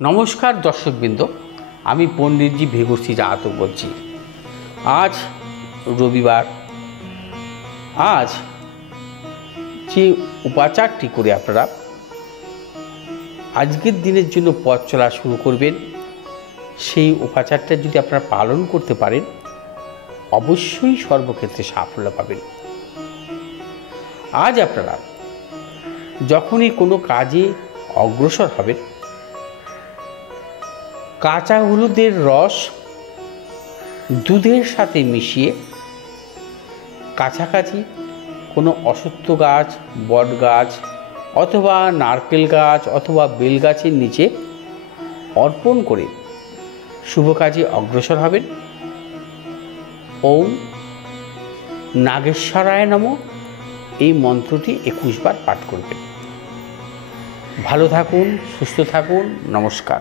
নমস্কার দর্শকবৃন্দ, আমি পণ্ডিতজি ভেগুশ্রী জাহাতো বলছি। আজ রবিবার। আজ যে উপাচারটি করে আপনারা আজকের দিনের জন্য পথ চলা শুরু করবেন, সেই উপাচারটা যদি আপনারা পালন করতে পারেন অবশ্যই সর্বক্ষেত্রে সাফল্য পাবেন। আজ আপনারা যখনই কোনো কাজে অগ্রসর হবেন, কাঁচা হলুদের রস দুধের সাথে মিশিয়ে কাছাকাছি কোনো অশ্বত্থ গাছ, বট গাছ অথবা নারকেল গাছ অথবা বেল গাছের নিচে অর্পণ করে শুভ কাজে অগ্রসর হবেন। ওম নাগেশ্বরায় নমঃ এই মন্ত্রটি 21 বার পাঠ করবেন। ভালো থাকুন, সুস্থ থাকুন। নমস্কার।